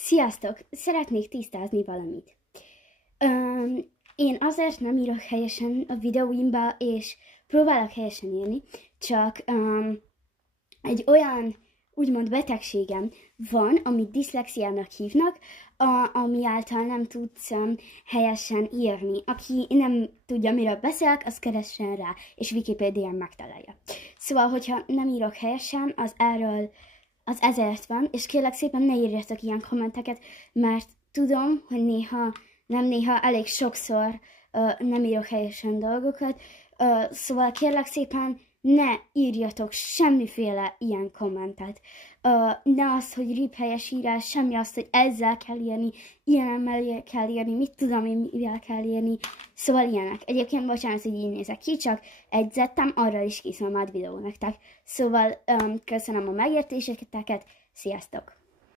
Sziasztok! Szeretnék tisztázni valamit. Én azért nem írok helyesen a videóimba, és próbálok helyesen írni, csak egy olyan úgymond betegségem van, amit diszlexiának hívnak, ami által nem tudsz helyesen írni. Aki nem tudja, miről beszélek, az keressen rá, és Wikipédián megtalálja. Szóval, hogyha nem írok helyesen, az ezért van, és kérlek szépen ne írjatok ilyen kommenteket, mert tudom, hogy néha, elég sokszor nem írok helyesen dolgokat, szóval kérlek szépen ne írjatok semmiféle ilyen kommentet. Ne azt, hogy rip helyes írás, semmi azt, hogy ezzel kell írni, ilyennel kell írni, mit tudom én, mivel kell írni, szóval ilyenek. Egyébként bocsánat, hogy így nézek ki, csak edzettem, arra is készül majd videó nektek. Szóval köszönöm a megértéseteket, sziasztok!